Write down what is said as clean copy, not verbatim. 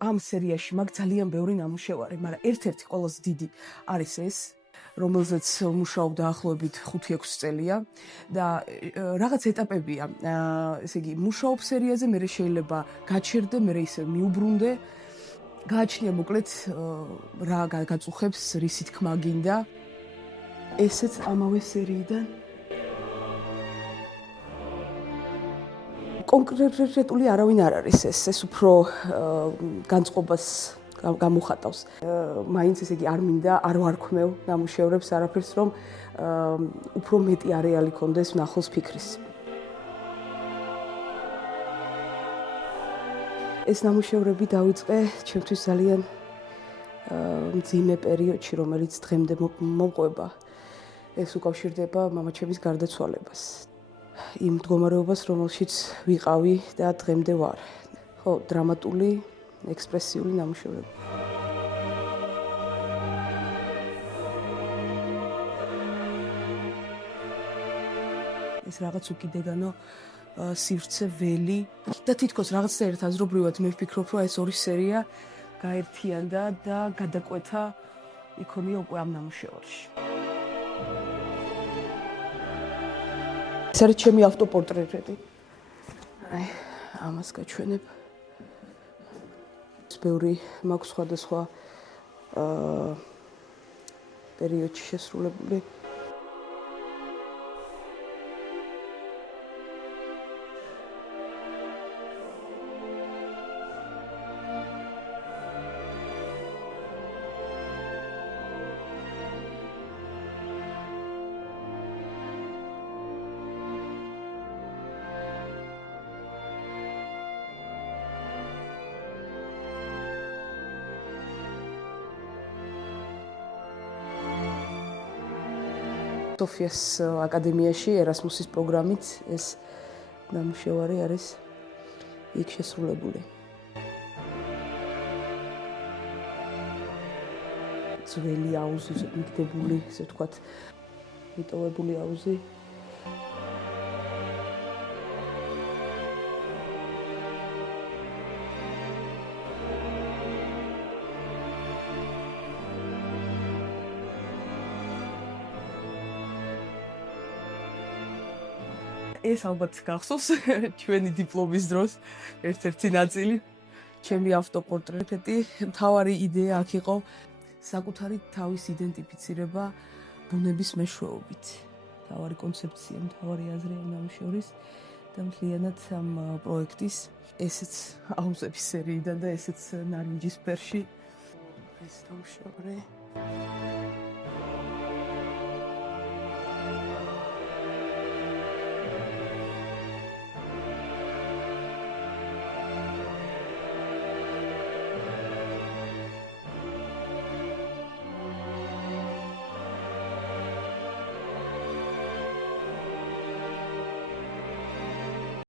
ამ სერიაში მაგ ძალიან ბევრი ნამუშევარი, მაგრამ ერთ-ერთი ყველაზე დიდი არის ეს, რომელზეც მუშაობდა დაახლოებით 5-6 წელია და რაღაც ეტაპებია. ესე იგი, მუშაობ სერიაზე, მე შეიძლება გაჩერდე, მე ისე მიუბრუნდე. გააჩნია მოკლედ რა გაწუხებს, რისი თქმა გინდა. ესეც ამავე სერიიდან. კონკრეტული არავინ არ არის ეს უფრო განწყობას გამოხატავს. მაინც ესე იგი არ მინდა არ ვარქმევ ნამუშევრებს არაფერს, რომ უფრო მეტი არეალი კონდეს ნახოს ფიქრის. ეს ნამუშევრები დავიწყე ჩემთვის ძალიან მძიმე პერიოდში, რომელიც დღემდე მომყვება. ეს უკავშირდება მამაჩემის გარდაცვალებას. იმ მდგომარეობას, რომელშიც ვიყავი და დღემდე ვარ. ხო, დრამატული, ექსპრესიული ნამუშევრები. ეს რაღაც უკიდეგანო სივრცე ველი და თითქოს რაღაცნაირად აზრობრივად მე ვფიქრობ, რომ ეს ორი სერია გაერთიანდა და გადაკვეთა იქონია უკვე ამ ნამუშევარში. ეს არის ჩემი ავტოპორტრეტები. აი, ამას გაჩვენებ. ბევრი მაქვს სხვადასხვა პერიოდში შესრულებული. სოფიას აკადემიაში ერასმუსის პროგრამით ეს ნამუშევარი არის იქ შესრულებული. ძველი აუზი მიგდებული, ესე ვთქვათ, მიტოვებული აუზი. ეს ალბათ გახსოვს ჩვენი დიპლომის დროს ერთ-ერთი ნაწილი, ჩემი ავტოპორტრეტი. მთავარი იდეა აქ იყო საკუთარი თავის იდენტიფიცირება ბუნების მეშვეობით. მთავარი კონცეფცია, მთავარი აზრი ამ ნამუშევრის და მთლიანად ამ პროექტის. ესეც აუზების სერიიდან და ესეც ნარინჯისფერში. ეს ნამუშევარი.